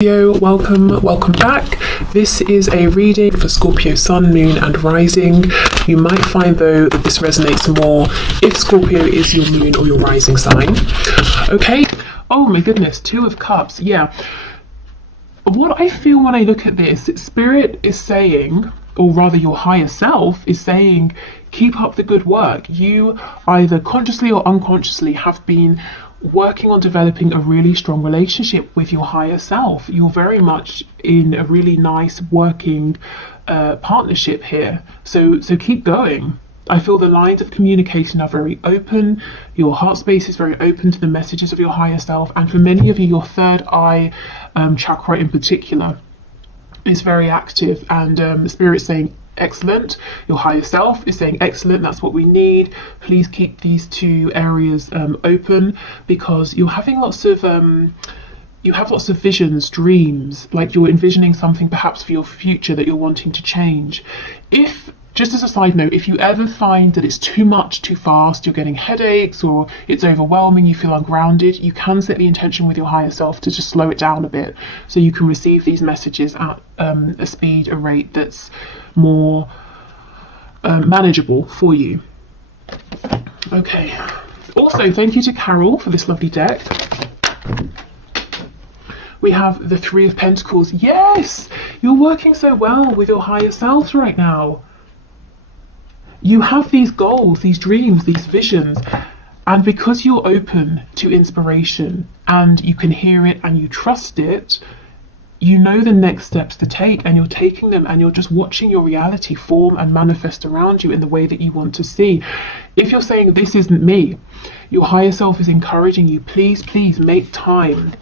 Welcome back. This is a reading for Scorpio Sun, Moon and Rising. You might find though that this resonates more if Scorpio is your moon or your rising sign. Okay, oh my goodness, Two of Cups. Yeah, what I feel when I look at this, Spirit is saying, or rather your higher self is saying, keep up the good work. You either consciously or unconsciously have been working on developing a really strong relationship with your higher self. You're very much in a really nice working partnership here, so keep going. I feel the lines of communication are very open. Your heart space is very open to the messages of your higher self, and for many of you, your third eye chakra in particular is very active, and Spirit saying excellent. Your higher self is saying excellent, that's what we need. Please keep these two areas open, because you're having lots of you have lots of visions, dreams, like you're envisioning something perhaps for your future that you're wanting to change. If, just as a side note, if you ever find that it's too much too fast, you're getting headaches or it's overwhelming, you feel ungrounded, you can set the intention with your higher self to just slow it down a bit so you can receive these messages at a speed, a rate that's more manageable for you. Okay, also thank you to Carol for this lovely deck. We have the Three of Pentacles. Yes, you're working so well with your higher selves right now. You have these goals, these dreams, these visions, and because you're open to inspiration and you can hear it and you trust it, you know the next steps to take, and you're taking them, and you're just watching your reality form and manifest around you in the way that you want to see. If you're saying this isn't me, your higher self is encouraging you, please make time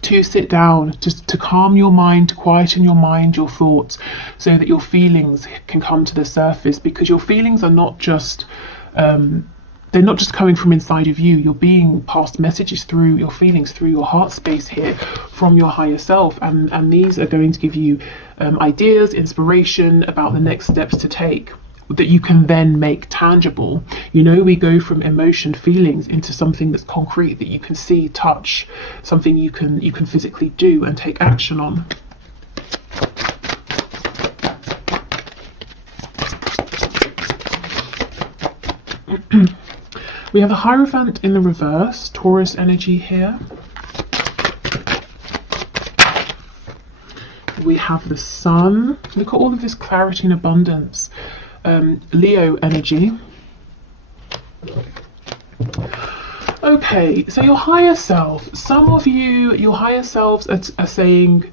to sit down, just to calm your mind, to quieten your mind, your thoughts, so that your feelings can come to the surface, because your feelings are not just they're not just coming from inside of you. You're being passed messages through your feelings, through your heart space here, from your higher self, and these are going to give you ideas, inspiration about the next steps to take that you can then make tangible. You know, we go from emotion, feelings, into something that's concrete, that you can see, touch, something you can physically do and take action on. We have the Hierophant in the reverse, Taurus energy here. We have the Sun. Look at all of this clarity and abundance. Leo energy. Okay, so your higher self, some of you, your higher selves are saying,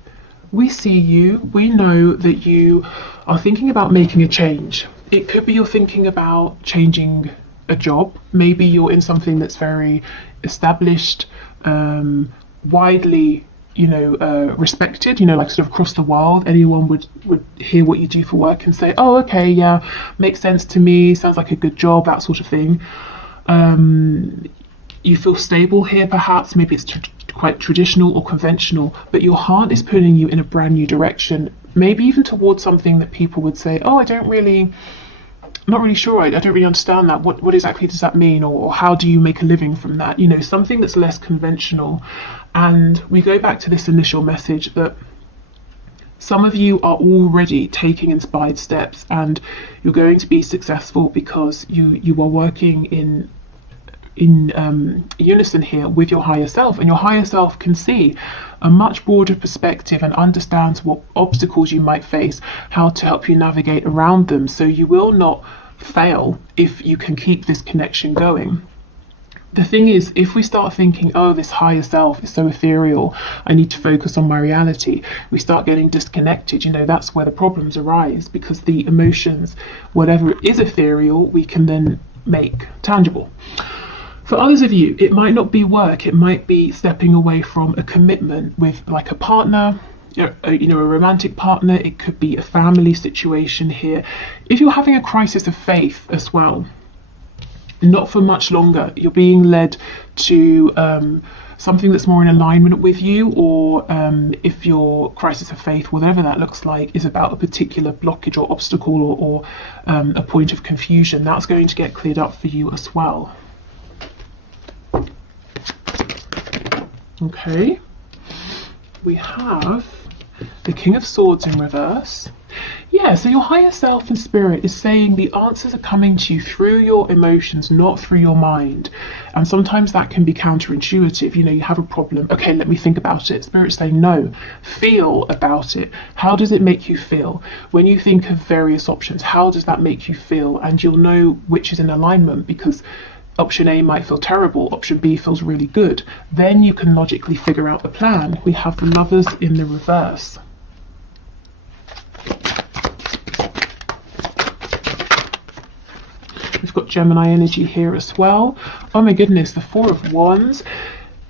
we see you, we know that you are thinking about making a change. It could be you're thinking about changing a job. Maybe you're in something that's very established, widely respected, like sort of across the world. Anyone would hear what you do for work and say, oh, okay, yeah, makes sense to me, sounds like a good job, that sort of thing. You feel stable here, perhaps. Maybe it's quite traditional or conventional, but your heart is pulling you in a brand new direction, maybe even towards something that people would say, oh, I'm not really sure, I don't really understand that. What exactly does that mean, or how do you make a living from that? Something that's less conventional. And we go back to this initial message that some of you are already taking inspired steps, and you're going to be successful because you are working in unison here with your higher self, and your higher self can see a much broader perspective and understands what obstacles you might face, how to help you navigate around them, so you will not fail if you can keep this connection going. The thing is, if we start thinking, oh, this higher self is so ethereal, I need to focus on my reality, we start getting disconnected. That's where the problems arise, because the emotions, whatever is ethereal, we can then make tangible. For others of you, it might not be work, it might be stepping away from a commitment with like a partner, a romantic partner. It could be a family situation here. If you're having a crisis of faith as well, not for much longer, you're being led to something that's more in alignment with you, or if your crisis of faith, whatever that looks like, is about a particular blockage or obstacle or a point of confusion, that's going to get cleared up for you as well. Okay. we have the King of Swords in reverse. Yeah, so your higher self and spirit is saying the answers are coming to you through your emotions, not through your mind. And sometimes that can be counterintuitive. You know, you have a problem. Okay, let me think about it. Spirit's saying, no, feel about it. How does it make you feel? When you think of various options, how does that make you feel? And you'll know which is in alignment, because option A might feel terrible, option B feels really good. Then you can logically figure out the plan. We have the Lovers in the reverse. We've got Gemini energy here as well. Oh my goodness, the Four of Wands.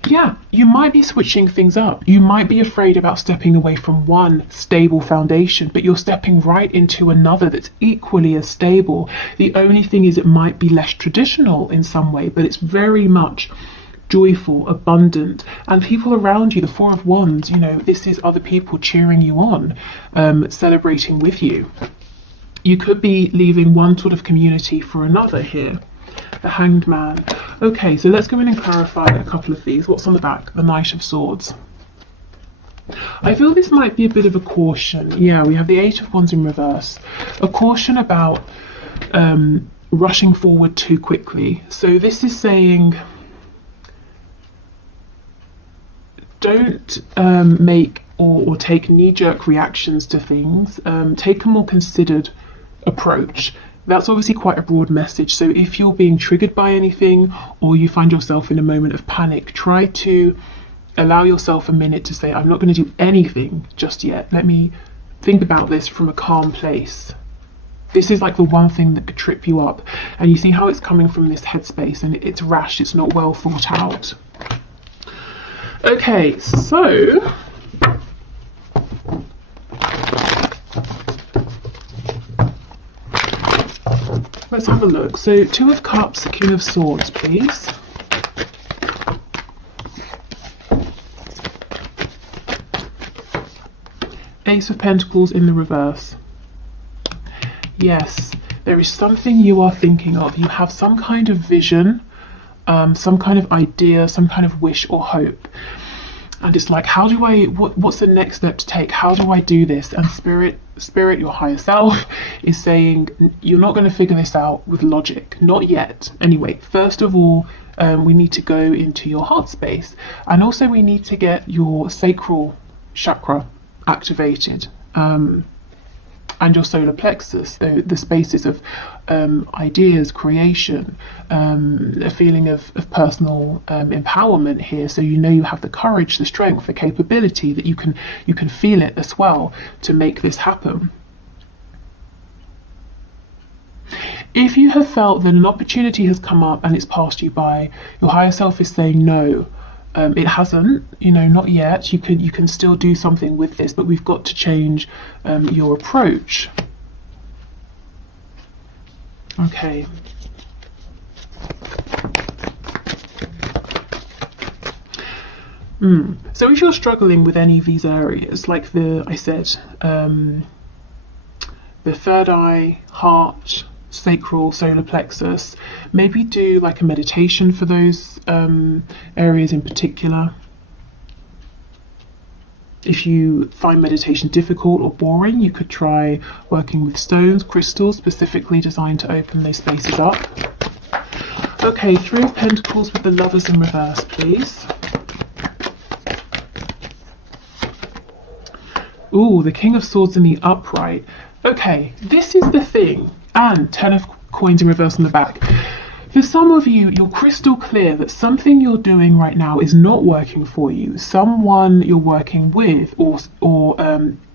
Yeah, you might be switching things up. You might be afraid about stepping away from one stable foundation, but you're stepping right into another that's equally as stable. The only thing is it might be less traditional in some way, but it's very much joyful, abundant, and people around you, the Four of Wands, you know, this is other people cheering you on, celebrating with you. You could be leaving one sort of community for another here. The Hanged Man. Okay, so let's go in and clarify a couple of these. What's on the back? The Knight of Swords. I feel this might be a bit of a caution. Yeah, we have the Eight of Wands in reverse. A caution about rushing forward too quickly. So this is saying, don't make or take knee-jerk reactions to things. Take a more considered approach. That's obviously quite a broad message. So if you're being triggered by anything, or you find yourself in a moment of panic, try to allow yourself a minute to say, I'm not going to do anything just yet. Let me think about this from a calm place. This is like the one thing that could trip you up. And you see how it's coming from this headspace, and it's rash, it's not well thought out. Okay, so let's have a look. So Two of Cups, King of Swords, please. Ace of Pentacles in the reverse. Yes, there is something you are thinking of. You have some kind of vision, some kind of idea, some kind of wish or hope. And it's like, how do I, what's the next step to take? How do I do this? And spirit, your higher self, is saying, you're not going to figure this out with logic. Not yet. Anyway, first of all, we need to go into your heart space. And also we need to get your sacral chakra activated. And your solar plexus, the spaces of ideas, creation, a feeling of personal empowerment here. So you know you have the courage, the strength, the capability, that you can feel it as well to make this happen. If you have felt that an opportunity has come up and it's passed you by, your higher self is saying no. It hasn't, you know, not yet. You can still do something with this, but we've got to change your approach. Okay. So if you're struggling with any of these areas, like I said, the third eye, heart, sacral, solar plexus, maybe do like a meditation for those areas in particular. If you find meditation difficult or boring, you could try working with stones, crystals specifically designed to open those spaces up. Okay, Three of Pentacles with the Lovers in reverse, please. Ooh, the King of Swords in the upright. Okay, this is the thing. And Ten of Coins in reverse on the back. For some of you, you're crystal clear that something you're doing right now is not working for you. Someone you're working with, or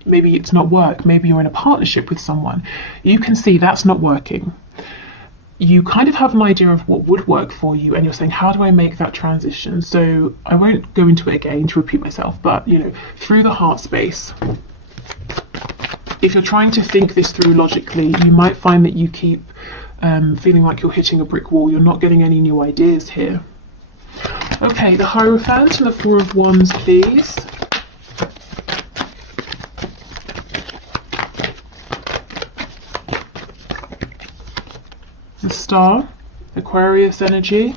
maybe it's not work, maybe you're in a partnership with someone. You can see that's not working. You kind of have an idea of what would work for you, and you're saying, how do I make that transition? So I won't go into it again to repeat myself, but you know, through the heart space, if you're trying to think this through logically, you might find that you keep feeling like you're hitting a brick wall. You're not getting any new ideas here. Okay, the Hierophant and the Four of Wands, please. The Star, Aquarius energy.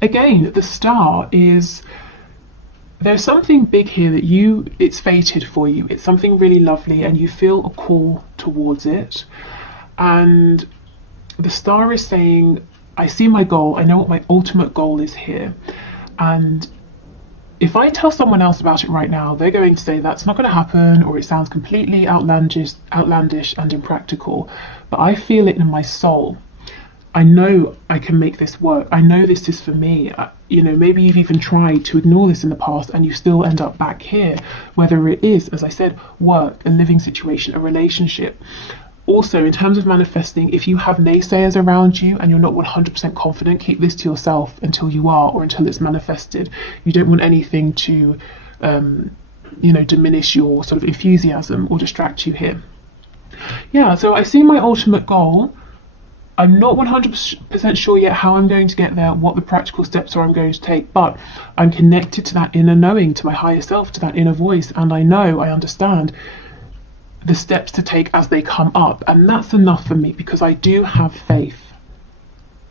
Again, the Star is there's something big here that it's fated for you. It's something really lovely and you feel a call towards it. And the star is saying, I see my goal, I know what my ultimate goal is here. And if I tell someone else about it right now, they're going to say that's not going to happen, or it sounds completely outlandish and impractical. But I feel it in my soul. I know I can make this work. I know this is for me. Maybe you've even tried to ignore this in the past and you still end up back here, whether it is, as I said, work, a living situation, a relationship. Also, in terms of manifesting, if you have naysayers around you and you're not 100% confident, keep this to yourself until you are, or until it's manifested. You don't want anything to, diminish your sort of enthusiasm or distract you here. Yeah, so I see my ultimate goal. I'm not 100% sure yet how I'm going to get there, what the practical steps are I'm going to take, but I'm connected to that inner knowing, to my higher self, to that inner voice, and I understand the steps to take as they come up, and that's enough for me because I do have faith.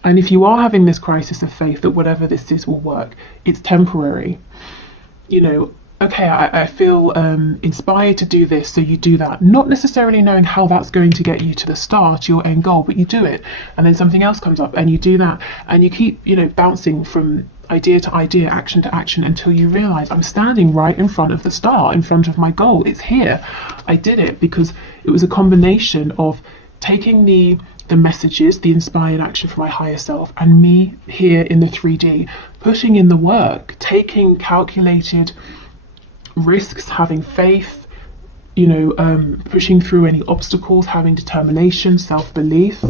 And if you are having this crisis of faith that whatever this is will work, it's temporary. Okay, I feel inspired to do this, so you do that, not necessarily knowing how that's going to get you to the start, your end goal, but you do it, and then something else comes up and you do that, and you keep bouncing from idea to idea, action to action, until you realize I'm standing right in front of the star, in front of my goal. It's here. I did it because it was a combination of taking the messages, the inspired action from my higher self, and me here in the 3D, putting in the work, taking calculated risks, having faith, pushing through any obstacles, having determination, self-belief,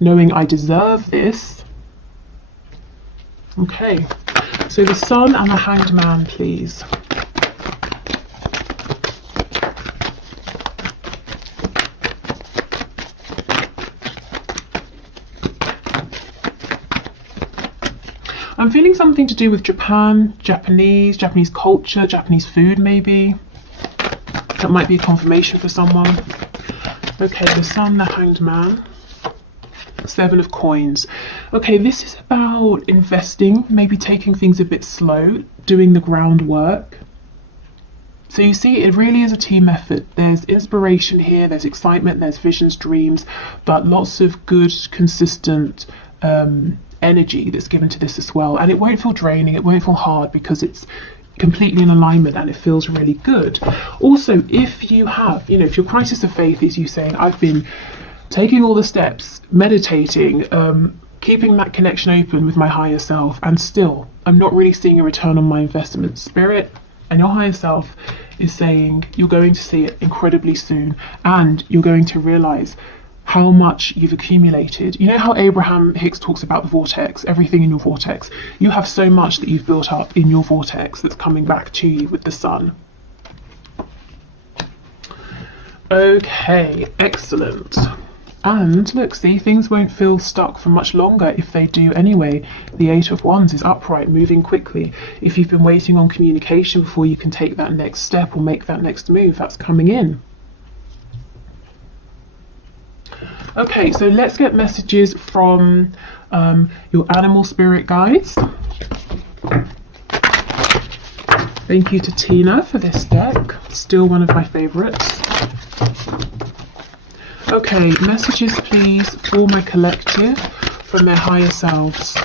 knowing I deserve this. Okay, so the Sun and the Hanged Man, please. I'm feeling something to do with Japan, Japanese culture, Japanese food maybe. That might be a confirmation for someone. Okay, the Sun, the Hanged Man. 7 of Coins. Okay, this is about investing, maybe taking things a bit slow, doing the groundwork. So you see, it really is a team effort. There's inspiration here, there's excitement, there's visions, dreams, but lots of good, consistent energy that's given to this as well. And it won't feel draining, it won't feel hard because it's completely in alignment and it feels really good. Also, if you have, if your crisis of faith is you saying, I've been taking all the steps, meditating, keeping that connection open with my higher self, and still I'm not really seeing a return on my investment. Spirit and your higher self is saying you're going to see it incredibly soon, and you're going to realize how much you've accumulated. You know how Abraham Hicks talks about the vortex, everything in your vortex? You have so much that you've built up in your vortex that's coming back to you with the Sun. Okay, excellent. And look, see, things won't feel stuck for much longer if they do anyway. The 8 of Wands is upright, moving quickly. If you've been waiting on communication before you can take that next step or make that next move, that's coming in. Okay, so let's get messages from your animal spirit guides. Thank you to Tina for this deck, still one of my favorites. Okay, messages please for my collective from their higher selves.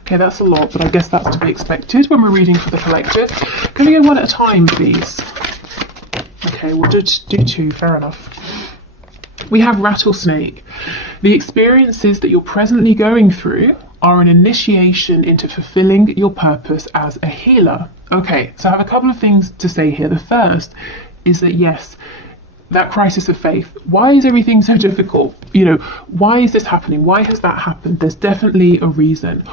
Okay, that's a lot, but I guess that's to be expected when we're reading for the collective. Can we go one at a time, please? Okay, we'll do 2, fair enough. We have Rattlesnake. The experiences that you're presently going through are an initiation into fulfilling your purpose as a healer. Okay, so I have a couple of things to say here. The first is that yes, that crisis of faith, why is everything so difficult? Why is this happening? Why has that happened? There's definitely a reason,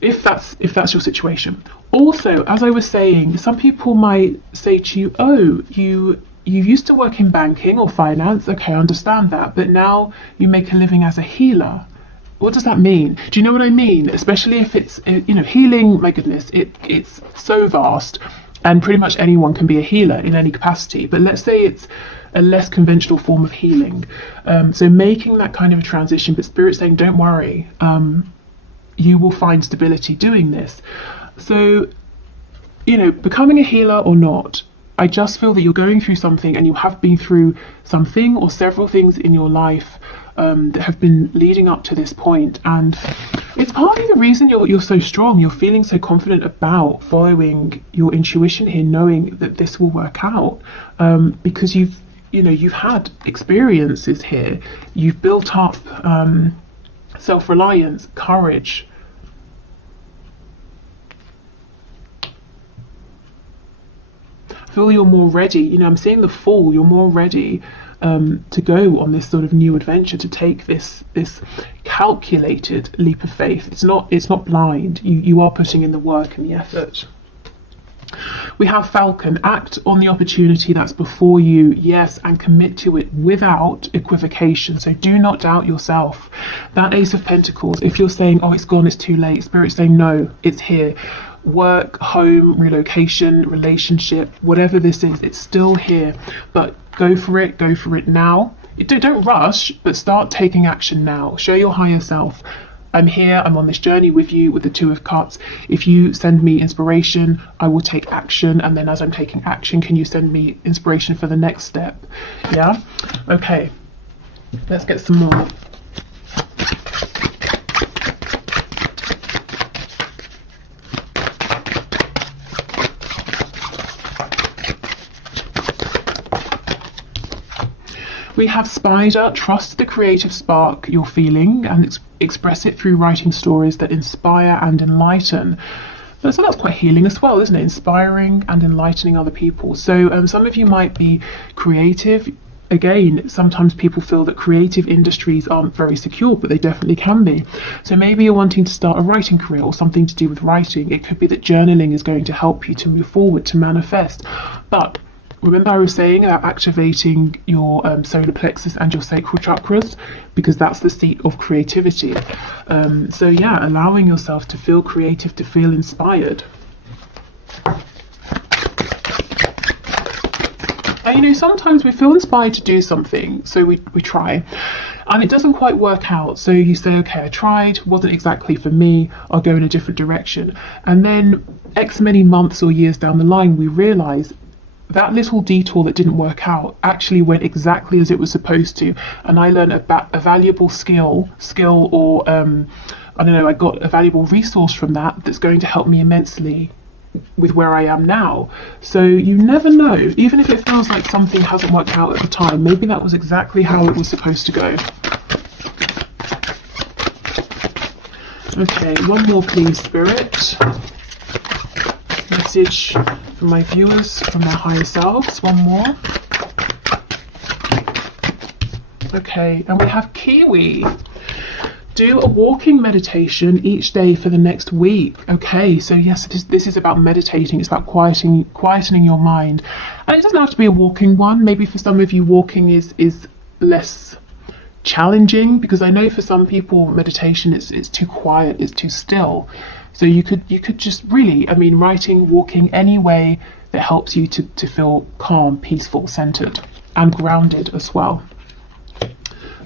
if that's your situation. Also, as I was saying, some people might say to you, oh, you used to work in banking or finance. Okay, I understand that, but now you make a living as a healer. What does that mean? Do you know what I mean? Especially if it's, healing, my goodness, it's so vast. And pretty much anyone can be a healer in any capacity. But let's say it's a less conventional form of healing. So making that kind of a transition, but Spirit saying, don't worry, you will find stability doing this. So, you know, becoming a healer or not, I just feel that you're going through something, and you have been through something or several things in your life that have been leading up to this point, and it's partly the reason you're so strong. You're feeling so confident about following your intuition here, knowing that this will work out, because you've had experiences here. You've built up self-reliance, courage. Feel you're more ready. You know, I'm seeing the Fool. You're more ready to go on this sort of new adventure, to take this calculated leap of faith. It's not blind. You are putting in the work and the effort. We have Falcon. Act on the opportunity that's before you, yes, and commit to it without equivocation. So do not doubt yourself. That Ace of Pentacles, if you're saying, oh, it's gone, it's too late, Spirit's saying, no, it's here. Work, home, relocation, relationship, whatever this is, it's still here. But go for it now. Don't rush, but start taking action now. Show your higher self, I'm here, I'm on this journey with you, with the Two of Cups. If you send me inspiration, I will take action, and then as I'm taking action, can you send me inspiration for the next step? Yeah? Okay, let's get some more. We have Spider. Trust the creative spark you're feeling and express it through writing stories that inspire and enlighten. So that's quite healing as well, isn't it? Inspiring and enlightening other people. So some of you might be creative. Again, sometimes people feel that creative industries aren't very secure, but they definitely can be. So maybe you're wanting to start a writing career or something to do with writing. It could be that journaling is going to help you to move forward, to manifest. But remember I was saying about activating your solar plexus and your sacral chakras, because that's the seat of creativity. So yeah, allowing yourself to feel creative, to feel inspired. And you know, sometimes we feel inspired to do something, so we try, and it doesn't quite work out. So you say, okay, I tried, wasn't exactly for me, I'll go in a different direction. And then X many months or years down the line, we realise that little detour that didn't work out actually went exactly as it was supposed to, and I learned a valuable skill or I don't know, I got a valuable resource from that's going to help me immensely with where I am now. So you never know, even if it feels like something hasn't worked out at the time, maybe that was exactly how it was supposed to go. Okay, one more please, Spirit. Message from my viewers, from their higher selves. One more. Okay, and we have Kiwi. Do a walking meditation each day for the next week. Okay, so yes, this is about meditating. It's about quietening your mind. And it doesn't have to be a walking one. Maybe for some of you, walking is less challenging, because I know for some people meditation it's too quiet, it's too still. So you could just really, I mean, writing, walking, any way that helps you to feel calm, peaceful, centered, and grounded as well.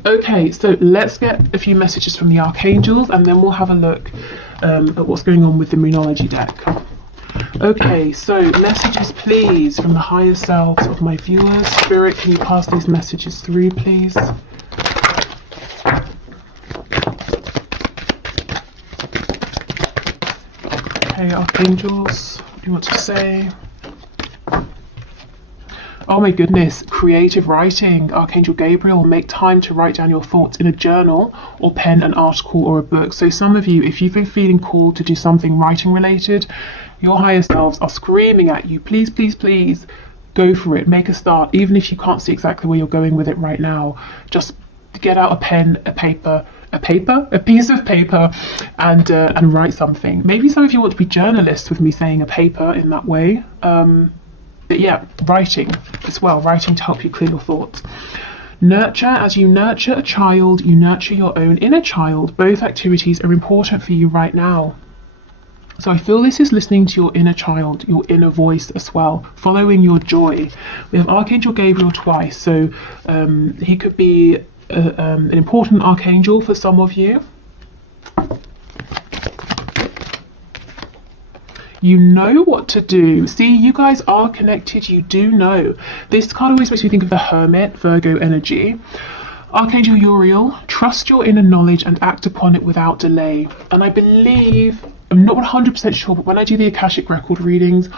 Okay, so let's get a few messages from the archangels, and then we'll have a look at what's going on with the Moonology deck. Okay, so messages please from the higher selves of my viewers. Spirit, can you pass these messages through, please? Okay, archangels, what do you want to say? Oh my goodness, creative writing. Archangel Gabriel, make time to write down your thoughts in a journal or pen an article or a book. So some of you, if you've been feeling called to do something writing related, your higher selves are screaming at you, please, please, please, go for it, make a start. Even if you can't see exactly where you're going with it right now, just get out a pen, a piece of paper, and write something. Maybe some of you want to be journalists with me saying a paper in that way. But yeah, writing as well, writing to help you clear your thoughts. Nurture. As you nurture a child, you nurture your own inner child. Both activities are important for you right now. So I feel this is listening to your inner child, your inner voice as well, following your joy. We have Archangel Gabriel twice, so he could be an important archangel for some of you. You know what to do. See, you guys are connected. You do know. This card always makes me think of the Hermit, Virgo energy. Archangel Uriel, trust your inner knowledge and act upon it without delay. And I believe, I'm not 100% sure, but when I do the Akashic record readings,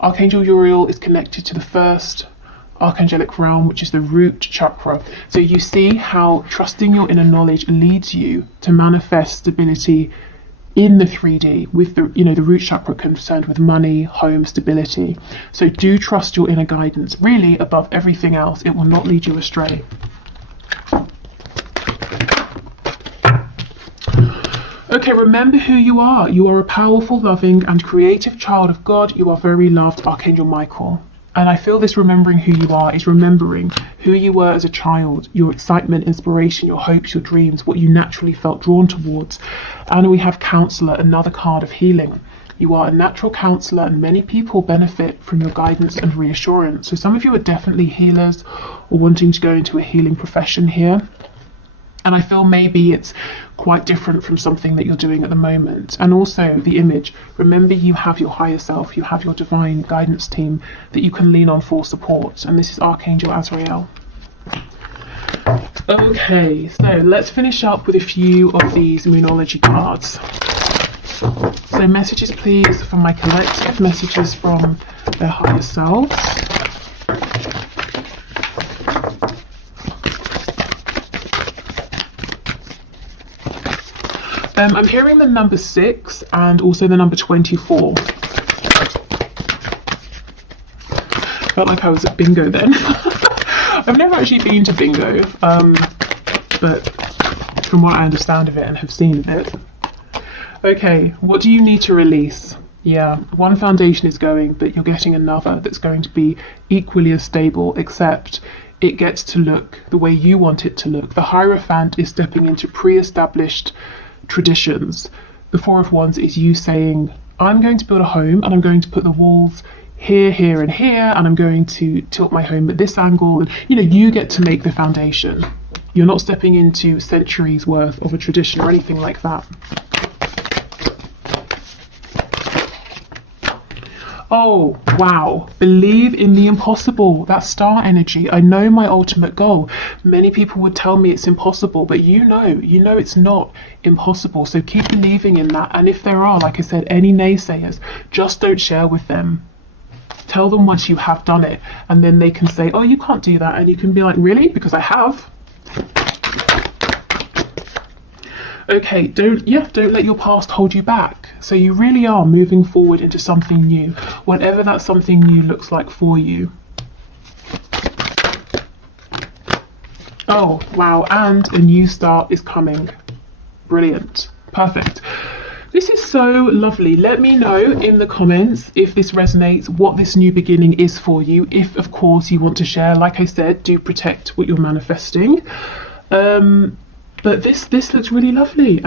Archangel Uriel is connected to the first archangelic realm, which is the root chakra. So you see how trusting your inner knowledge leads you to manifest stability in the 3D, with the, you know, the root chakra concerned with money, home, stability. So do trust your inner guidance. Really, above everything else, it will not lead you astray. Okay, remember who you are. You are a powerful, loving, and creative child of God. You are very loved, Archangel Michael. And I feel this remembering who you are is remembering who you were as a child, your excitement, inspiration, your hopes, your dreams, what you naturally felt drawn towards. And we have Counselor, another card of healing. You are a natural counsellor, and many people benefit from your guidance and reassurance. So some of you are definitely healers or wanting to go into a healing profession here. And I feel maybe it's quite different from something that you're doing at the moment. And also the image. Remember, you have your higher self, you have your divine guidance team that you can lean on for support. And this is Archangel Azrael. Okay, so let's finish up with a few of these Moonology cards. So messages, please, from my collective, messages from their higher selves. I'm hearing the number 6 and also the number 24. Felt like I was at bingo then. I've never actually been to bingo, but from what I understand of it and have seen of it. Okay, what do you need to release? Yeah, one foundation is going, but you're getting another that's going to be equally as stable, except it gets to look the way you want it to look. The Hierophant is stepping into pre-established traditions. The Four of Wands is you saying, I'm going to build a home and I'm going to put the walls here, here and here, and I'm going to tilt my home at this angle. And you know, you get to make the foundation. You're not stepping into centuries worth of a tradition or anything like that. Oh, wow. Believe in the impossible. That star energy. I know my ultimate goal. Many people would tell me it's impossible, but you know it's not impossible. So keep believing in that. And if there are, like I said, any naysayers, just don't share with them. Tell them once you have done it, and then they can say, oh, you can't do that. And you can be like, really? Because I have. Okay, don't let your past hold you back. So you really are moving forward into something new, whatever that something new looks like for you. Oh, wow, and a new start is coming. Brilliant. Perfect. This is so lovely. Let me know in the comments if this resonates, what this new beginning is for you. If, of course, you want to share, like I said, do protect what you're manifesting. But this looks really lovely.